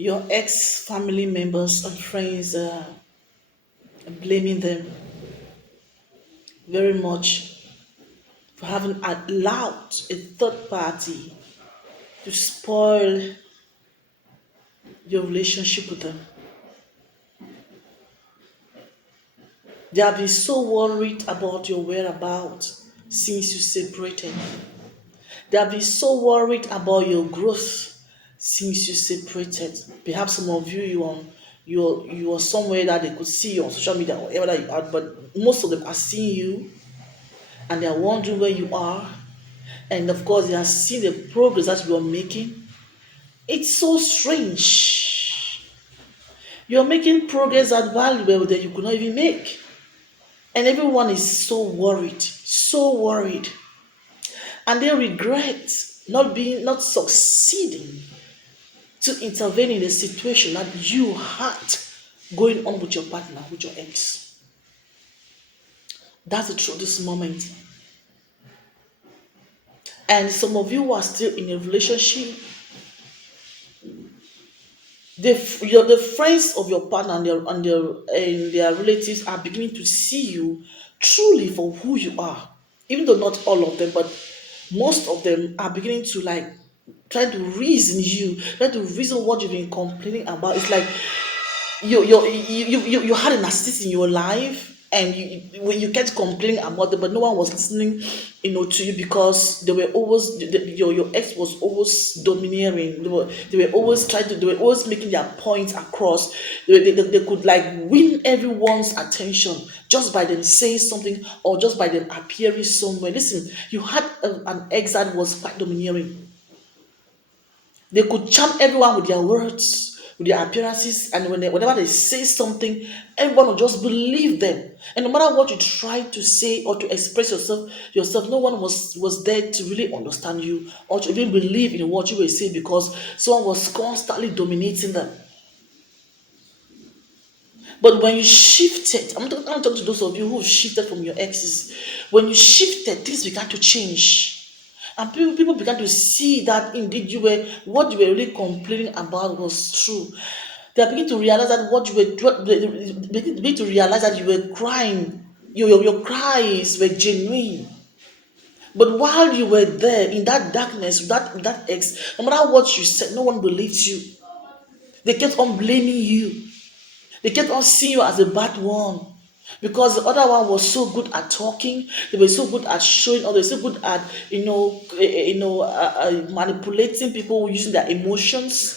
your ex family members and friends blaming them very much for having allowed a third party to spoil your relationship with them. They have been so worried about your whereabouts since you separated. They have been so worried about your growth since you separated. Perhaps some of you you are somewhere that they could see you on social media or whatever that you are, but most of them are seeing you and they are wondering where you are. And of course, they are seeing the progress that you are making. It's so strange. You're making progress at value that you could not even make. And everyone is so worried. And they regret not succeeding to intervene in a situation that you had going on with your partner, with your ex. That's the truth this moment. And some of you who are still in a relationship, the friends of your partner and their relatives are beginning to see you truly for who you are. Even though not all of them, but most of them are beginning to like try to try to reason what you've been complaining about. It's like you had a narcissist in your life and you kept complaining about them, but no one was listening, to you because they were always your ex was always domineering. They were always they were always making their points across. They could like win everyone's attention just by them saying something or just by them appearing somewhere. Listen, you had an ex that was quite domineering. They could charm everyone with their words, with their appearances, and whenever they say something, everyone will just believe them. And no matter what you try to say or to express yourself, no one was there to really understand you or to even believe in what you were saying because someone was constantly dominating them. But when you shifted, I'm talking to those of you who shifted from your exes. When you shifted, things began to change. And people began to see that indeed what you were really complaining about was true. They are beginning to realize that they begin to realize that you were crying. Your cries were genuine. But while you were there in that darkness, that ex, no matter what you said, no one believed you. They kept on blaming you. They kept on seeing you as a bad one because the other one was so good at talking. They were so good at showing, or they were so good at manipulating people using their emotions.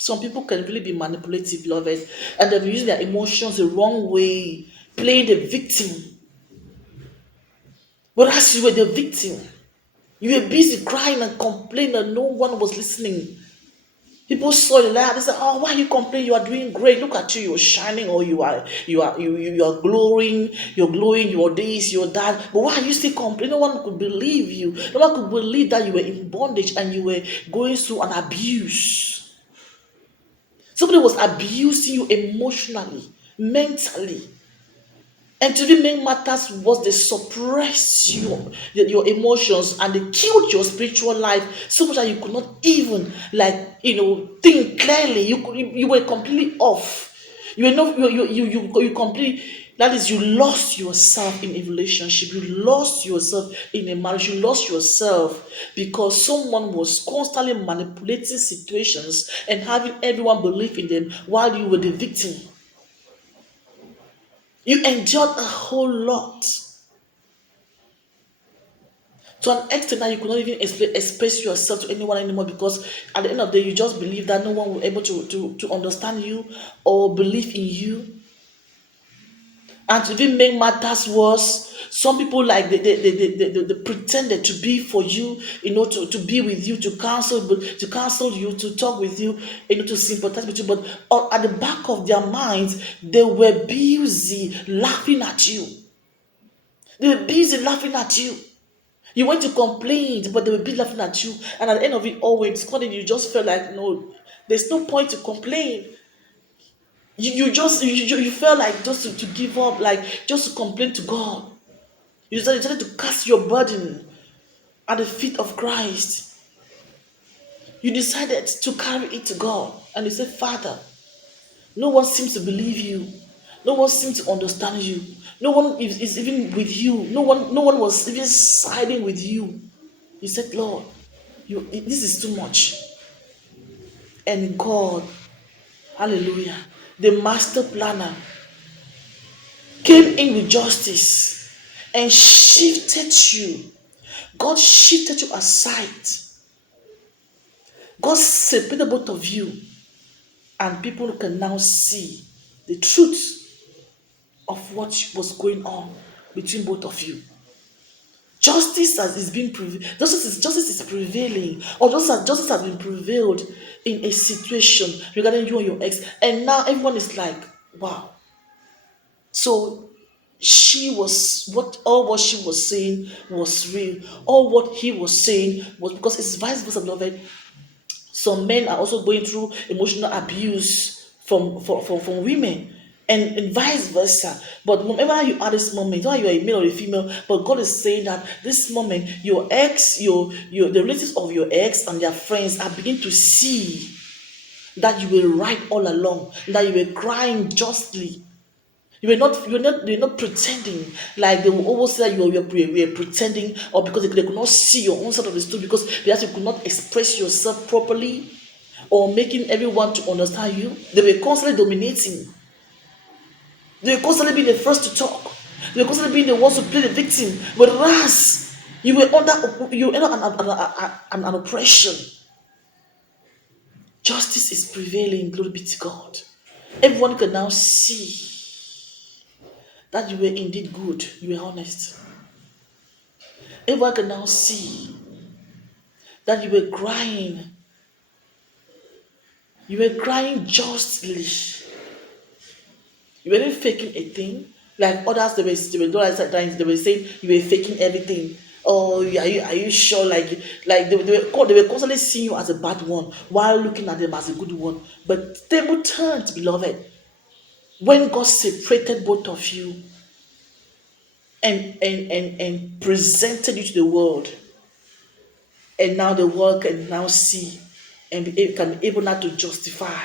Some people can really be manipulative, beloved, and they're using their emotions the wrong way, playing the victim. Whereas you were the victim, you were busy crying and complaining, and no one was listening. People saw the light. They said, "Oh, why you complain? You are doing great. Look at you. You're shining, or you are glowing. You're glowing. You're this. You're that. But why are you still complaining? No one could believe you. No one could believe that you were in bondage and you were going through an abuse. Somebody was abusing you emotionally, mentally." And to even make matters worse, they suppress your emotions and they killed your spiritual life so much that you could not even think clearly. You were completely off. You were not you completely, that is, you lost yourself in a relationship, you lost yourself in a marriage, you lost yourself because someone was constantly manipulating situations and having everyone believe in them while you were the victim. You endured a whole lot to an extent that you could not even express yourself to anyone anymore because at the end of the day, you just believe that no one will be able to understand you or believe in you. And to even make matters worse, some people like they pretended to be for you, to be with you, to counsel you, to talk with you, to sympathize with you. But at the back of their minds, they were busy laughing at you. They were busy laughing at you. You went to complain, but they were busy laughing at you. And at the end of it all, when it's called, you just felt like, no, there's no point to complain. You felt like just to give up, like just to complain to God. You decided to cast your burden at the feet of Christ. You decided to carry it to God. And you said, Father, no one seems to believe you. No one seems to understand you. No one is even with you. No one was even siding with you. You said, Lord, this is too much. And God, hallelujah, the master planner came in with justice and shifted you. God shifted you aside. God separated both of you, and people can now see the truth of what was going on between both of you. Justice is prevailing, or justice has been prevailed in a situation regarding you and your ex, and now everyone is like, wow. So she was all what she was saying was real. All what he was saying was, because it's vice versa, beloved. Some men are also going through emotional abuse from women, and vice versa. But whenever you are this moment, whether you are a male or a female, but God is saying that this moment, your ex, your the relatives of your ex and their friends are beginning to see that you were right all along, that you were crying justly. You were not pretending, like they will always say that you were pretending, or because they could not see your own side of the story, because perhaps you could not express yourself properly, or making everyone to understand you. They were constantly dominating. They were constantly being the first to talk. They were constantly being the ones to play the victim. Whereas you were under an oppression. Justice is prevailing. Glory be to God. Everyone can now see that you were indeed good. You were honest. Everyone can now see that you were crying. You were crying justly. You weren't faking a thing. Like others, they were saying you were faking everything. Oh, are you sure? They were constantly seeing you as a bad one while looking at them as a good one. But table turned, beloved, when God separated both of you and presented you to the world. And now the world can now see, and can be able now to justify.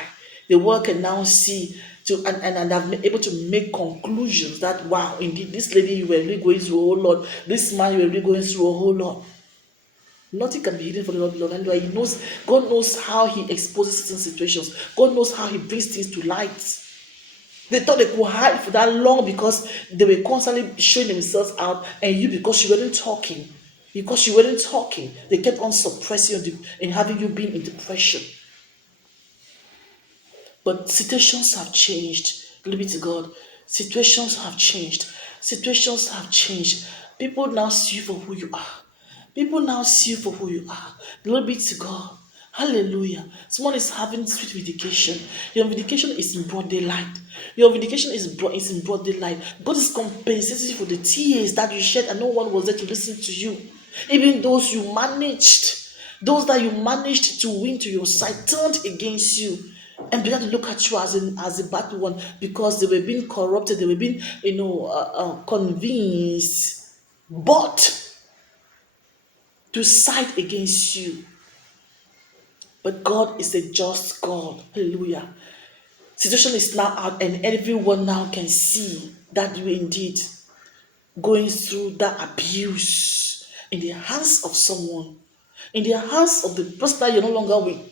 The world can now see and have been able to make conclusions that, wow, indeed this lady, you were really going through a whole lot. This man, you were really going through a whole lot. Nothing can be hidden for the Lord, beloved. And He knows. God knows how He exposes certain situations. God knows how He brings things to light. They thought they could hide for that long because they were constantly showing themselves out, and you, because you weren't talking, they kept on suppressing you and having you being in depression. But situations have changed. Glory be to God. Situations have changed. Situations have changed. People now see you for who you are. People now see you for who you are. Glory be to God. Hallelujah. Someone is having sweet vindication. Your vindication is in broad daylight. Your vindication is in broad daylight. God is compensating you for the tears that you shed and no one was there to listen to you. Even those that you managed to win to your side turned against you and began to look at you as a bad one, because they were being corrupted, they were being convinced, but to side against you. But God is a just God. Hallelujah. Situation is now out, and everyone now can see that you indeed going through that abuse in the hands of someone, in the hands of the person that you're no longer with.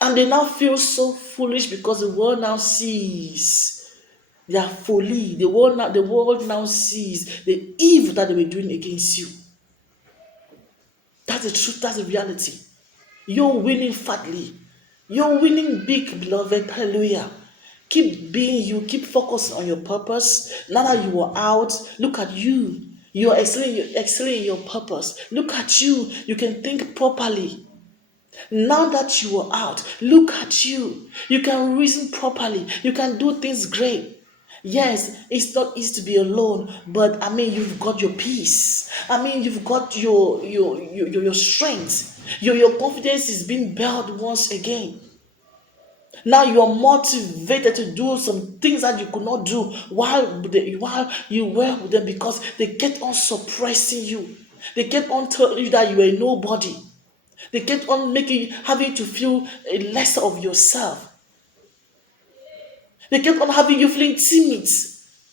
And they now feel so foolish because the world now sees their folly. The world now sees the evil that they were doing against you. That's the truth, that's the reality. You're winning fatly. You're winning big, beloved. Hallelujah. Keep being you. Keep focusing on your purpose. Now that you are out, look at you. You're excelling in your purpose. Look at you. You can think properly. Now that you are out, look at you. You can reason properly. You can do things great. Yes, it's not easy to be alone, but I mean, you've got your peace. I mean, you've got your strength. Your confidence is being built once again. Now you are motivated to do some things that you could not do while you were with them, because they kept on suppressing you. They kept on telling you that you were nobody. They kept on having to feel lesser of yourself. They kept on having you feeling timid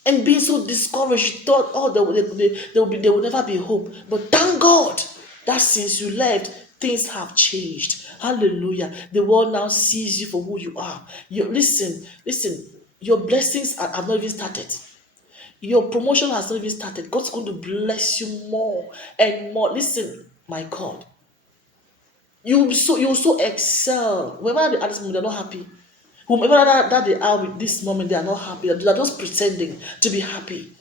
and being so discouraged. You thought, oh, there will never be hope. But thank God that since you left, things have changed. Hallelujah. The world now sees you for who you are. Listen, your blessings have not even started. Your promotion has not even started. God's going to bless you more and more. Listen, my God, you so excel. Whoever they are this moment, they're not happy. Whomever that they are with this moment, they are not happy. They're just pretending to be happy.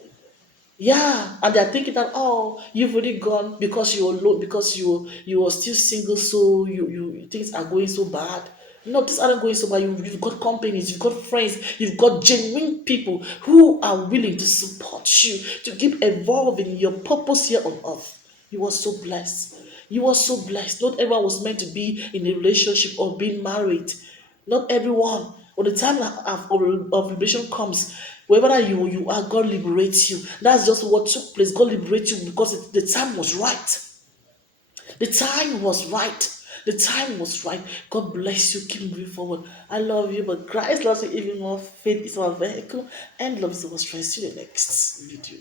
Yeah, and they're thinking that, oh, you've already gone because you're alone, because you are still single, so you things are going so bad. No, things aren't going so bad. You've got companies, you've got friends, you've got genuine people who are willing to support you to keep evolving your purpose here on earth. You are so blessed. You are so blessed. Not everyone was meant to be in a relationship or being married. Not everyone. When the time of liberation comes, wherever you are, God liberates you. That's just what took place. God liberates you because the time was right. The time was right. The time was right. God bless you. Keep moving forward. I love you, but Christ loves you even more. Faith is our vehicle, and love is our strength. See you in the next video.